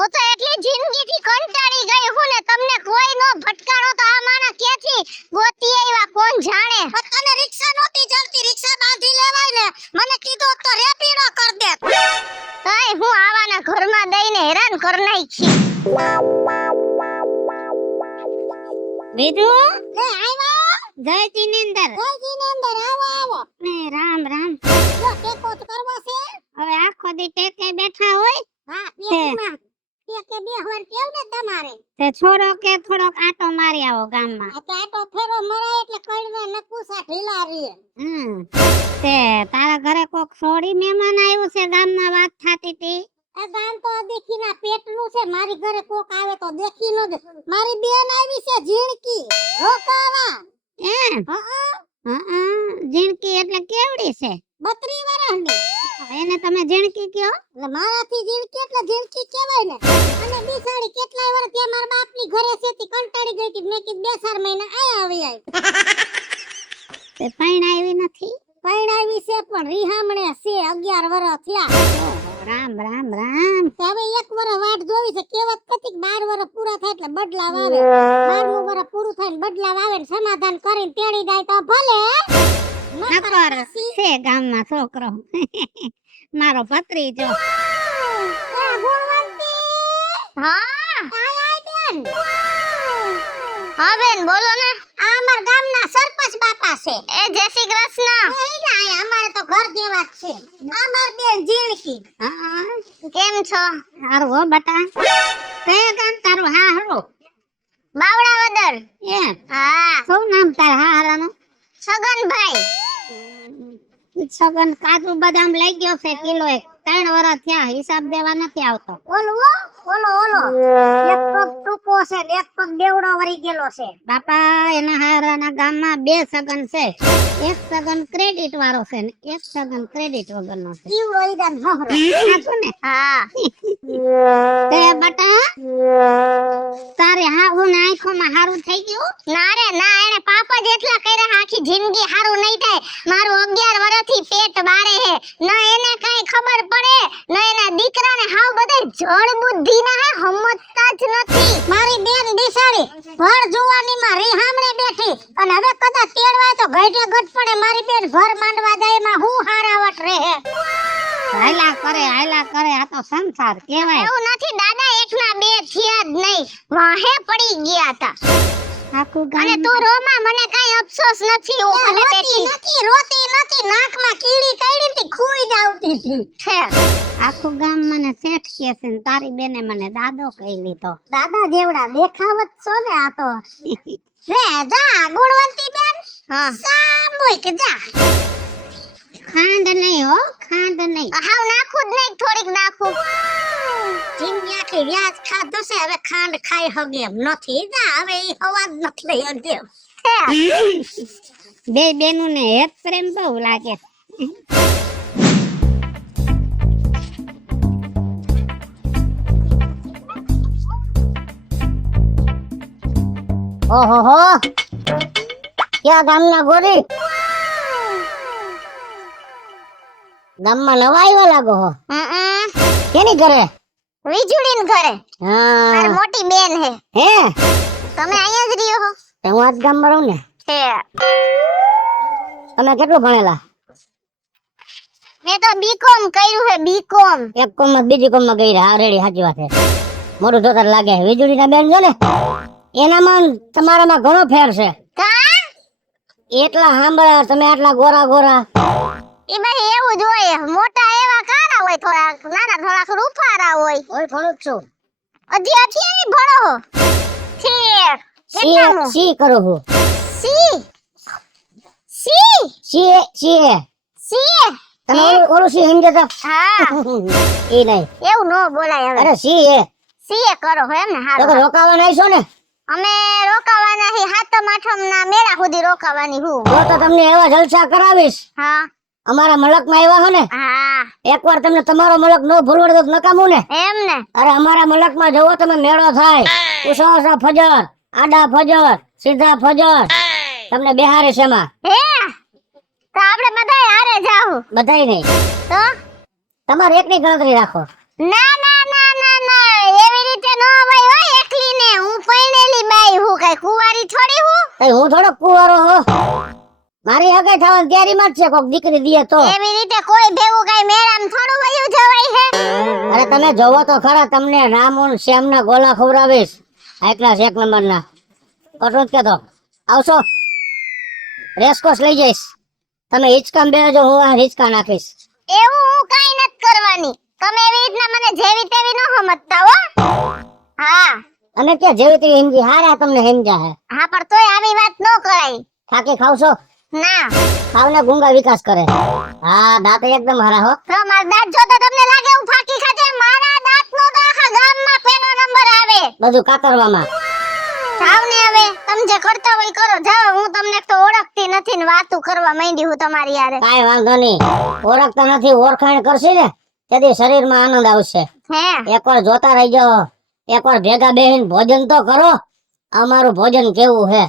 હું તો એટલી જિંદગીથી કંટાળી ગઈ હું ને તમને કોઈ નો ભટકાણો તો આ માણા ક્યાંથી ગોતી આવ્યા કોણ જાણે. તને રિક્ષા નહોતી ચડતી, રિક્ષા બાંધી લેવાય ને. મને કીધું તો રેપિડો કર દે. તઈ હું આવાના ઘરમાં દઈને હેરાન કર નાખી. બીજું લે આવ્યો. જય જીનેન્દર. જય જીનેન્દર, આવો આવો. ને રામ રામ. જો ટેકો તો કરવો છે. હવે આખો દી ટેકે બેઠા હોય હા, ટેકમાં ટેકે બે હોર કેવ ને તમારે. તે છોડો કે થોડોક આટો મારી આવો ગામમાં. આ તો આટો ફેરો મરાય એટલે કડવે નકુસા ઢીલા રે. તે તારા ઘરે કોક સોડી મહેમાન આવ્યું છે ગામમાં વાત થાતી હતી. આ ગામ તો દેખીના પેટનું છે. મારી ઘરે કોક આવે તો દેખી નો દે. મારી બેન આવી છે ઝીણકી રોકાવા. એમ હા, જીણકી એટલે કેવડી છે? 32 વર્ષની. એને તમે જીણકી કયો? એટલે મારાથી ઝીણકી એટલે ઝીણકી કહેવાય ને. અને બિસાડી કેટલાય વર્ષ ત્યાં મારા બાપની ઘરે છે તી કંટાળી ગઈ તી. મેં કીધું 2-4 મહિના આયા આવી આવી. તે પૈણ આવી નથી? પરણાવી છે પણ રીહામણે છે. 11 વર્ષ થયા. રામ રામ રામ. તો હવે 1 વર્ષ વાટ જોવી છે. કહેવત કતી 12 વર્ષ પૂરા થાય એટલે બદલાવ આવે. 12મું વર્ષ પૂરું થાય ને બદલાવ આવે ને સમાધાન કરીને તેડી જાય તો ભલે. નકર છે ગામમાં છોકરો મારો ભત્રીજો. હા હા બેન બોલો ને. આ અમાર ગામના સરપંચ બાપા છે. એ જય શ્રી કૃષ્ણ. અમારે તો ઘર જેવા જ છે. અમાર બેન ઝીણકી. કેમ છો? હારું હો બટા. કયા ગામ તારું? હારું બાવળાવદર. એમ? હા. શું નામ તાર હારાનું? સગનભાઈ. સગન કાજુ બદામ લઈ ગયો છે કિલો 3 વર્ષ થયા. હિસાબ દેવા નથી આવતો. ઓલો એક પગ ટૂંકો છે ને એક પગ બેવડો વળી ગયેલો છે. બાપા એના હારાના ગામમાં 2 સગન છે. એક સગન ક્રેડિટ વાળો છે ને એક સગન ક્રેડિટ વગરનો છે. ઈવડો ઈદાન હહરો. સાચું ને? હા. તે બટા તારે હાહુને આંખોમાં હારું થઈ ગયું? ના રે ના, એને પાપ જ એટલા કર્યા આખી જિંદગી હારું નહીં થાય. મારું 11 વર્ષથી પેટ બારે હે. ના એને કઈ ખબર પડે ના એના દીકરાને હાવ બધે જળ બુદ્ધિ ના હે, સમજતા જ નથી. મારી બેન બિસાડી ભર જુવાનીમાં રીહામણે બેઠી અને હવે કદાચ તેડવાય તો ઘટે ઘટ પડે. મારી બેન ઘર માંડવા જાય એમાં હું હારાવટ રહે. હાયલા કરે આ તો સંસાર કહેવાય. એવું નથી દાદા, એકના 2 થયા જ નહીં, વાહે પડી ગયા હતા. આખું અને ગામ તું રોમાં મને કઈ અફસોસ નથી. હું ભલે બેઠી રોતી નથી. નાકમાં કીડી કઈડી થી ખૂઈ જ આવતી હતી. છે. આખું ગામ મને શેઠ કહે છે ને તારી બેને મને દાદો કહી લીધો. દાદા જેવડા દેખાવત છો ને આ તો. રે જા ગુણવંતી બેન. હા. સામોય કે જા. ખાંડ નહીં હો, ખાંડ નહીં. હાવ નાખું જ નહીં, થોડીક નાખું. જિંદગી આખી વ્યાજ ખાધું છે. હવે ખાંડ ખાઈ હગે એમ નથી. જા હવે ઈ અવાજ નથી લઈ હગે એમ. બે બેનું ને હેત પ્રેમ બહુ લાગે. ઓહો હો ક્યાં ગામના ગોરી. ગામમાં નવા આવ્યા લાગો હો. કેની ઘરે? વીજળીન ઘરે. હા મારી મોટી બેન હે. હે તમે અહીંયા જ રહ્યો હો? હું આજ ગામમાં રહું ને. છે. તમે કેટલું ભણેલા? મેં તો બીકોમ કર્યું હે, બીકોમ. એક કોમ માં બીજી કોમ માં ગઈ રહ્યા. રેડી સાચી વાત છે. મોટું જોતર લાગે. વીજળીના બેન જો ને એનામાં તમારામાં ઘણો ફેર છે. કા? એટલા સાંભળ્યા તમે આટલા ગોરા ગોરા. એ ભાઈ એવું જ હોય, મોટા એવા કારા હોય, થોડા નાના થોડા રૂફારા હોય. ઓય થોડુંક છું. હજી અઠી ભણો છે. કેટલામું? સી કરું છું. C C C C. તમે ઓલું સી સમજે તો હા. એ નહીં. એવું નો બોલાય હવે. અરે સી એ સી કરો હો એમ ને? તો હારું. રોકાવાના આવીશો ને? અમે રોકાવાના હી 7મ 8મ ના મેળા સુધી રોકાવાની હું. તો તમને એવા જલસા કરાવીશ. હા અમારા મલકમાં આવ્યા હો ને, હા એકવાર તમને તમારો મલક નો ભૂલવડે તો નકામું ને. એમ ને. અરે અમારા મલકમાં જવો તમે મેળો થાય. ઉષા ફજર, આડા ફજર, સીધા ફજર. તમને બેહારે છે એમાં. હે તો આપણે બધાય હારે જાવું. બધાય નહીં. તો તમારે એકની ગણતરી રાખો. ના ના ના ના ના, એવી કઈ કુંવારી થોડી હું તઈ હું થોડો કુંવારો હો મારી હગે થવાની તૈયારીમાં જ છે કોક દીકરી દીએ તો એવી રીતે કોઈ ભેગું કઈ મેળામ થોડું વયું જવાય હે અરે તમે જોવો તો ખરા તમને રામોન શ્યામના ગોલા ખવડાવીશ હાઈ ક્લાસ 1 નંબરના પટોત કે તો આવશો રેસકોર્સ લઈ જઈશ તમે હિચકામ બેહજો હું આ હિચકા નાખીશ એવું હું કઈ નથી કરવાની તમે એવી રીતના મને જેવી તેવી ન સમજતા હો હા અને કે જેવી તેવી હિમજી હારા તમને હિમજા હે હા પણ તોય આવી વાત ન કરાય થાકી ખાવશો ના ખાવને ગુંગા વિકાસ કરે હા દાંત એકદમ હારા હો તો મારા દાંત જોતા તમને લાગે હું ફાકી ખાતે મારા દાંતનો તો આખા ગામમાં પેલો નંબર આવે બધું કાતરવામાં જાવ ને હવે તમે જે કરતા હોય કરો જાવ હું તમને તો ઓળખતી નથી ને વાતું કરવા માંડી હું તમારી યારે કાઈ વાંધો નહીં ઓળખતા નથી ઓળખાણ કરશી ને તેથી શરીરમાં આનંદ આવશે હે એકવાર જોતા રહી જાઓ એકવાર ભેગા બેહીને ભોજન તો કરો અમારું ભોજન કેવું હે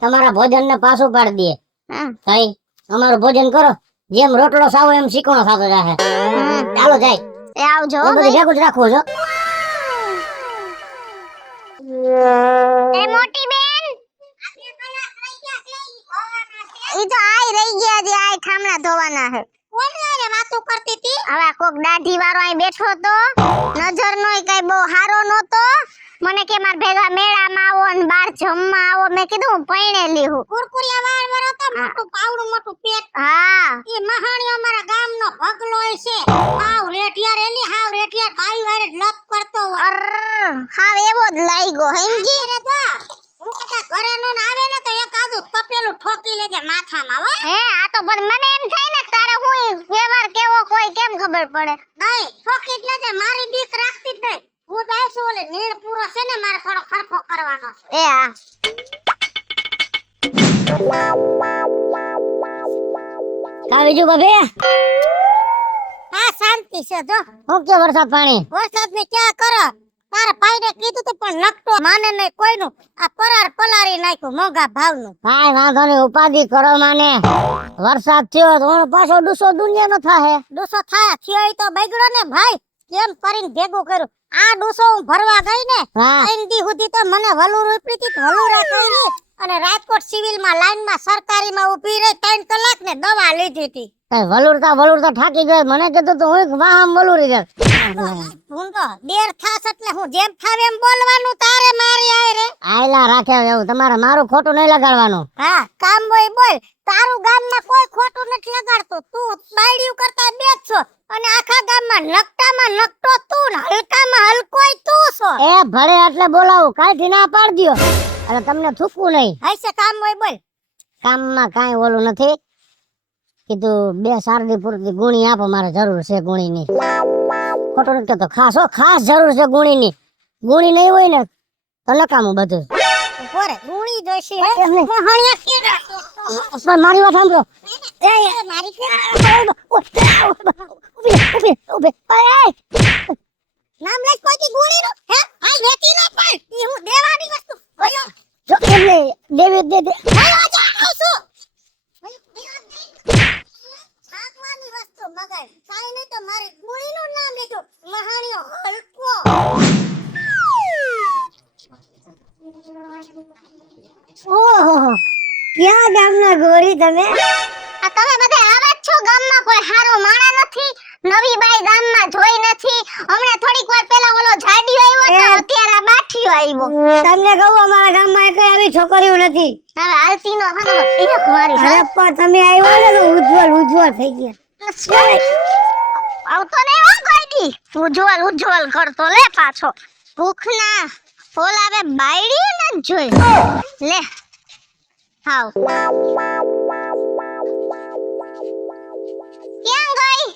તમારા ભોજનને પાછું પાડી દઈએ હમ. કઈ અમારું ભોજન કરો જેમ રોટલો સાવો એમ શીખણો થતો જાહે ચાલો જાય એ આવજો હો હું બધું ભેગું જ રાખું છો એ મોટી બેન ઈ તો આઈ રહી ગયા જે આઈ ઠામણા ધોવાના હે કોણ રે વાતો કરતી હતી હવે આ કોક દાઢી વાળો અહીં બેઠો તો નજર નોય કઈ બહુ હારો નતો મને કે માર ભેગા મેળામાં આવો ને બાર જમવા આવો મેં કીધું હું પૈણેલી હું કુરકુરિયા વાળ વરો તો મોટું પાવડું મોટું પેટ હા એ મહાણીઓ અમારા ગામનો ભગલો છે હાવ રેઠિયા રેલી હાવ રેઠિયા બાઈ વારે લપ કરતો હોય અર હા એવો જ લાગ્યો સમજી રે તો હું કદા ઘરે નો આવે ને તો એક આદુ તપેલું ઠોકી લેજે માથામાં હો હે આ તો પણ મને એમ થાય ને તારે હું વ્યવહાર કેવો કોઈ કેમ ખબર પડે નહીં ઠોકી જ લેજે મારી બીક રાખતી જ નહીં હું જાય છું ઓલે નીળ પૂરો છે ને મારે થોડો ખરખો કરવાનો છે એ હા કા બીજું બબે હા શાંતિ છે જો હું કે વરસાદ પાણી વરસાદ ને ક્યાં કરો તારા ભાઈને કીધું તો પણ નકટો માને નહીં કોઈનું આ પરાર પલારી નાખ્યું મોંઘા ભાવનું કાઈ વાંધો નહીં ઉપાધિ કરો માને વરસાદ થયો તો હું પાછો ડૂસો દુનિયાનો થાહે ડૂસો થાય થયો ઈ તો બગડો ને ભાઈ કેમ કરીને ભેગું કર્યું આ ડૂસો હું ભરવા ગઈ ને આઈંદી સુધી તો મને વલુર ઉપડી હતી વલુરા કરી અને રાજકોટ સિવિલ માં લાઈન માં સરકારી માં ઊભી રહી 3 કલાક ને દવા લીધી હતી વલુરતા થાકી ગઈ મને કીધું તો હું વાહમ વલુરી ગઈ હું તો દેર થાસ એટલે હું જેમ થાવે એમ બોલવાનું તારે મારી આય રે આયલા રાખ્યા એવું તમારે મારું ખોટું નહીં લગાડવાનું હા કામ હોય બોલ તારું ગામમાં કોઈ ખોટું નથી લગાડતું તું બાયડીયું કરતા બેજ છો અને આખા ગામમાં નકટામાં નકટો તું ને હલકામાં હલકોય તું છો એ ભળે એટલે બોલાવું કાઈથી ના પાડ દ્યો અને તમને થૂકવું નહીં હશે કામ હોય બોલ કામમાં કાઈ ઓલું નથી કીધું 2 શારદી પૂરતી ગુણી આપો મારે જરૂર છે ગુણીની ખોટું નથી કહેતો ખાસ જરૂર છે ગુણીની ગુણી નહીં હોય ને તો નકામું બધું પોરે ગુણી જોઈશે મારી વાત સાંભળો નામ લઈ કોઈ ગુણી નું હે આ વેતી ન પણ ઈ હું દેવાની વસ્તુ જો એમને દેવી દે દે આવશું સાગવાની વસ્તુ મગાઈ કાઈ નહીં તો મારી ગુણીનું નામ લીધું મહાણીઓ હલકો ઓહો ક્યાં ગામના ગોરી તમે આ તમે બધા આવા જ છો ગામમાં કોઈ હારો માણા નથી નવી બાઈ ગામમાં જોઈ નથી હમણે થોડીક વાર પહેલા ઓલો જાડિયો આવ્યો તો અત્યારે આ બાઠિયો આવ્યો તમને કહું અમારા ગામમાં એક આવી છોકરીઓ નથી હવે આલતીનો હાનો એક મારી અરે પણ તમે આવ્યો ને તો ઉજ્જવળ થઈ ગયા આવતો ને હો ગાડી ઉજ્જવલ કરતો લે પાછો ભૂખના ફોલાવે બાયડી ન જોઈ લે હાવ ક્યાં ગઈ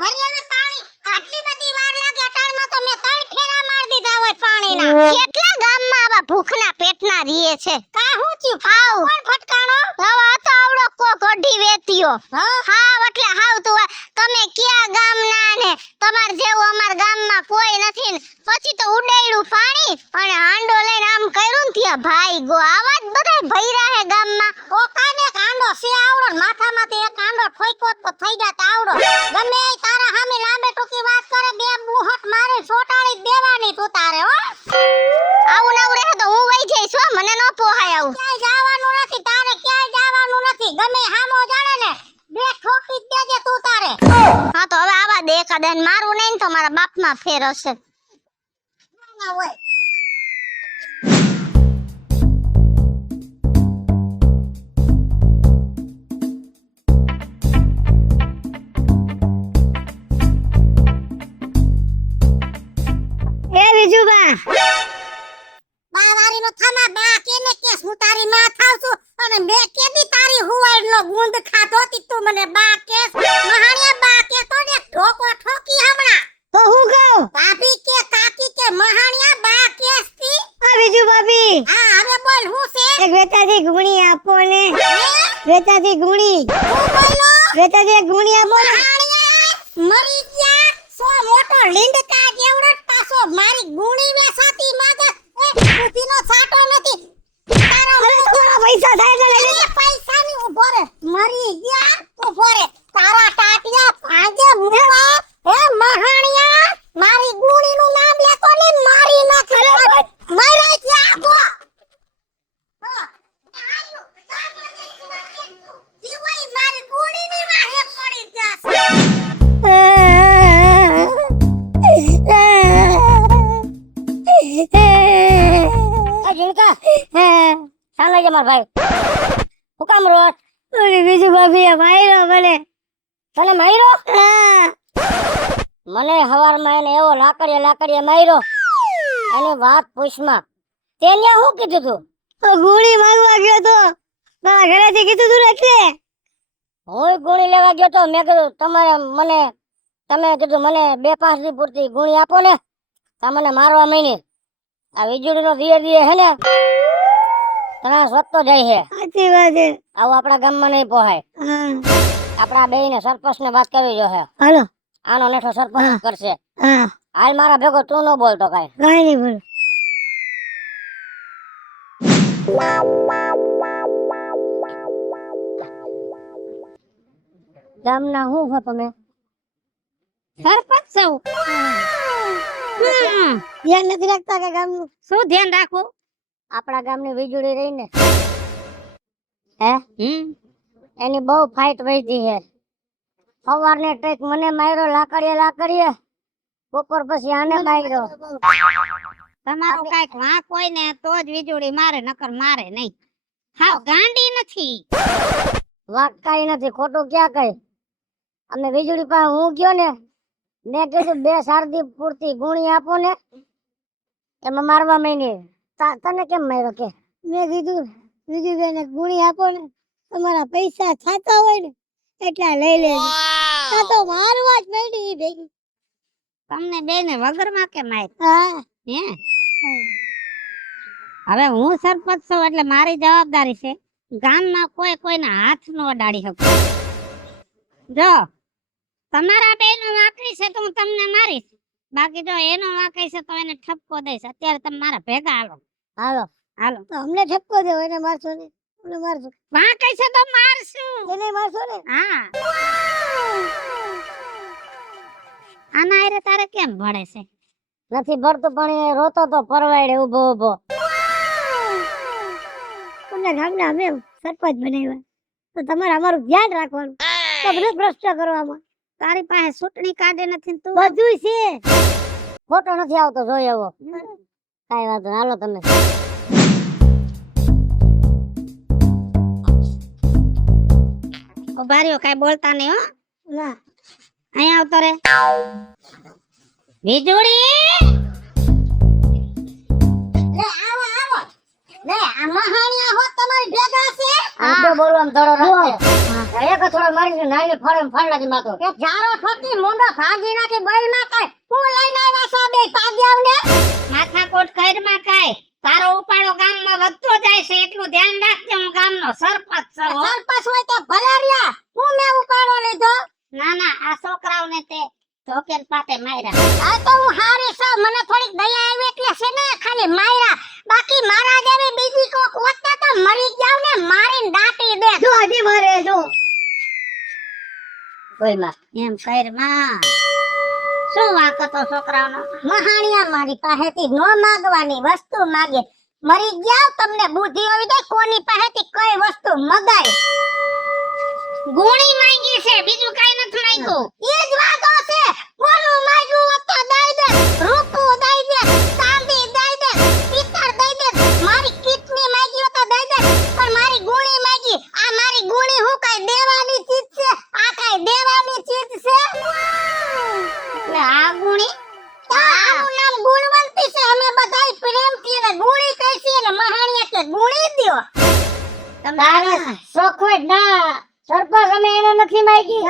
ભરિયાને પાણી આટલી બધી વાર લાગે અટાણમાં તો મેં 3 ફેરા માર દીધા હોય પાણીના કેટલા ગામમાં આવા ભૂખના પેટના રીએ છે કા હું થયું હાવ કોણ ફટકાણો હવે આ તો આવડો કોક અઢી વેતીયો હાવ એટલે હાવ તું તમે ક્યાં ગામના ને તમાર જેવું અમાર ગામમાં કોઈ નથી ને પછી તો ઉડાડ્યું પાણી અને હાંડો લઈને આમ કર્યું ને ત્યાં ભાઈ ગો આવા જ બધાય ભૈરા હે ગામમાં કોકાને કાંડો સે આવડો ને માથામાંથી એક કાંડો ઠોક્યો તો થઈ જાત આવડો ગમે એ તારા સામે લાંબે ટૂંકી વાત કરે બે બુહટ મારે છોટાડી દેવાની તું તારે હો આવું નવું રહે તો હું વઈ જઈશ હો જવા દે ને મારું નહીં ને તો મારા બાપમાં ફેર હશે. ના હોય એ વિજુબા બા વારી નો થામા બા કેને કેસ હું તારી માં થાવ છું અને મે કેદી તારી હુવાડનો ગુંદ ખાધો તી તું મને બા કેસ મહાણિયા બા કે તો ને ઠોકો ઠોકી હમણા તો હું કહું ભાભી કે કાકી કે મહાણિયા બા કેસ તી આ વિજુ ભાભી હા હવે બોલ હું છે એક વેતાજી ગુણી આપો ને હે? વેતાજી ગુણી હું બોલો વેતાજી એક ગુણી આપો ને મહાણિયા મરી ગયા સો મોટો લીંડકા જેવડો પાછો મારી ગુણી વેસાતી માગે એ બુદ્ધિનો છાટો નથી તારા અરે તમારા પૈસા થાય એટલે લઈ એ પૈસાની ઉભો રે મરી ગયા ઉભો રે તારા ટાટિયા ભાંજે મુવા હે મહાણિયા મારી ગુણીનું નામ લેતો ને મારી નાખે મારે ક્યાં ગો જીવાઈ મારી ગુણીની વાહે પડી જાશે આ જીણકા ચાલે છે માર ભાઈ હું કામ રોટ ઓલી વિજુ ભાભી માર્યો મને તને માર્યો મને હવારમાં એને એવો લાકડીએ માર્યો એની વાત પૂછમાં તેને શું કીધું તું ગોળી માંગવા ગયો તો તારા ઘરેથી કીધું તું એટલે હું ગોળી લેવા ગયો તો મેં કીધું તમે કીધું મને 2-5 દી પૂરતી ગોળી આપો ને તા મને મારવા માંડી આ વીજળીનો ધીરે હે ને તને સત્તો જાય છે સાચી વાત છે આવું આપણા ગામમાં નહીં પોહાય આપણા બેયને સરપંચને વાત કરવી જોઈએ હાલો આનો નેઠો સરપંચ કરશે હાલ મારા ભેગો તું ન બોલતો કાઈ નહીં બોલ ગામના હું છો તમે સરપંચ સૌ ધ્યાન નથી રાખતા કે ગામનું શું ધ્યાન રાખો આપણા ગામની વીજળી રહી ને હે એની બહુ ફાઇટ વહીતી છે સવારને ટેક મને માર્યો લાકડીએ બપોર પછી આને માર્યો તમારું કાઈક વાંક હોય ને તો જ વીજળી મારે નકર મારે નહીં હાવ ગાંડી નથી વાક કાઈ નથી ખોટું ક્યાં કઈ અમે વીજળી પાસે હું ગયો ને મેં કીધું 2-4 દી પૂરતી ગુણી આપો ને એમાં મારવા માંડી તને કેમ માર્યો કે મેં કીધું બીજું ગુણી આપો ને તમારા પૈસા થાતા હોય ને એટલા લઈ લેજો આ તો મારવા જ માંડી ભેગી તમને બેને વગરમાં કે માર હા હે હવે હું સરપંચ છું એટલે મારી જવાબદારી છે ગામમાં કોઈ કોઈના હાથ નો અડાડી શકે જો તમારા બેનો વાંકરી છે તો હું તમને મારીશ બાકી જો એનો વાંકરી છે તો એને ઠપકો દઈશ અત્યારે તમે મારા ભેગા હાલો હાલો હાલો તો અમને ઠપકો દેવો એને મારશો ને અમને મારશો વાંકરી છે તો મારશું એને મારશો ને હા આના હારે તારે કેમ ભળે છે નથી ભરતું પણ એ રોતો તો પરવાડે ઊભો તમને ગામના અમે સરપંચ બનાવ્યા તો તમારે અમારું ધ્યાન રાખવાનું બધું ભ્રષ્ટ કરવામાં તારી પાસે ચૂંટણી કાઢે નથી ને તું બધું છે ફોટો નથી આવતો જોઈ એવો કાઈ વાંધો નહીં, હાલો તમે ઉભા રહ્યો કાઈ બોલતા નહીં હો ના અહીંયા આવતો રે વીજળી લે આવો લે આ મહાણિયા હો તમારી ભેગા છે આમ તો બોલવામાં થોડો રાખે એક થોડો મારી નાની ફાડલા દી માતો એ જારો ઠોકી મોંડો ભાગી નાખી બળ માં કાય હું લઈને આવ્યા છો બે પાગ્યાવને માથાકોટ કઈરમાં કાય તારો ઉપાડો ગામમાં વધતો જાય છે એટલું ધ્યાન રાખજે હું ગામનો સરપંચ છું સરપંચ હોય તો ભલે રહ્યા હું મે ઉપાડો લીધો ના ના આ છોકરાઓને તે ધોકેન પાટે માર્યા આ તો હું હારી છું મને થોડીક દયા આવી એટલે છે ને ખાલી માર્યા બાકી મારા જેવી બીજી કોક હોત તો મરી જાવ ને મારીને દાટી દે જો હજી મારે જો કોઈ માં એમ કઈરમાં શું વાંક હતો છોકરાઓનો મહાણિયા મારી પાસેથી નો માંગવાની વસ્તુ માગે મરી ગયા તમને બુદ્ધિ હોવી તો કોની પાસેથી કઈ વસ્તુ મગાય ગુણી માંગી છે બીજું કઈ નથી માંગ્યું એ જ વાતો છે રૂપું દઈ દે, ચાંદી દઈ દે, પિત્તળ દઈ દે, મારી કિડની માંગી હોય તો દઈ દે, પણ મારી ગુણી માંગી, આ મારી ગુણી હું કાઈ દેવાની ચીજ છે? આ કાઈ દેવાની ચીજ છે? એટલે આ ગુણી આનું નામ ગુણવંતી છે. અમે બધાય પ્રેમથી એને ગુણી કહીએ અને મહાણિયા કે ગુણી દ્યો. તારે શોખવટ ના સરપંચ અમે એને નથી માગી.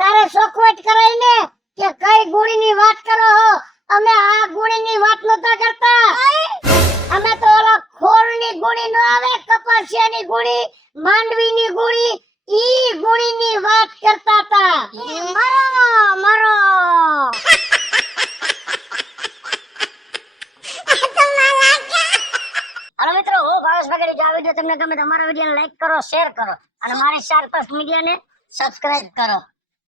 તારે શોખવટ કરાઈને કે કઈ ગુણીની વાત કરો હો? અમે આ ગુણીની વાત નતા કરતા. અમે તો ઓલા ખોળની ગુણી નો આવે, કપાસિયાની ગુણી, માંડવીની ગુણી, ઈ ગુણીની વાત કરતા હતા. મરો હાલો મિત્રો, હું ભાવેશ બગડી. જો આ વિડીયો તમને ગમે તો મારા વિડીયોને લાઈક કરો, શેર કરો અને મારી 4-5 મીડિયાને સબસ્ક્રાઇબ કરો.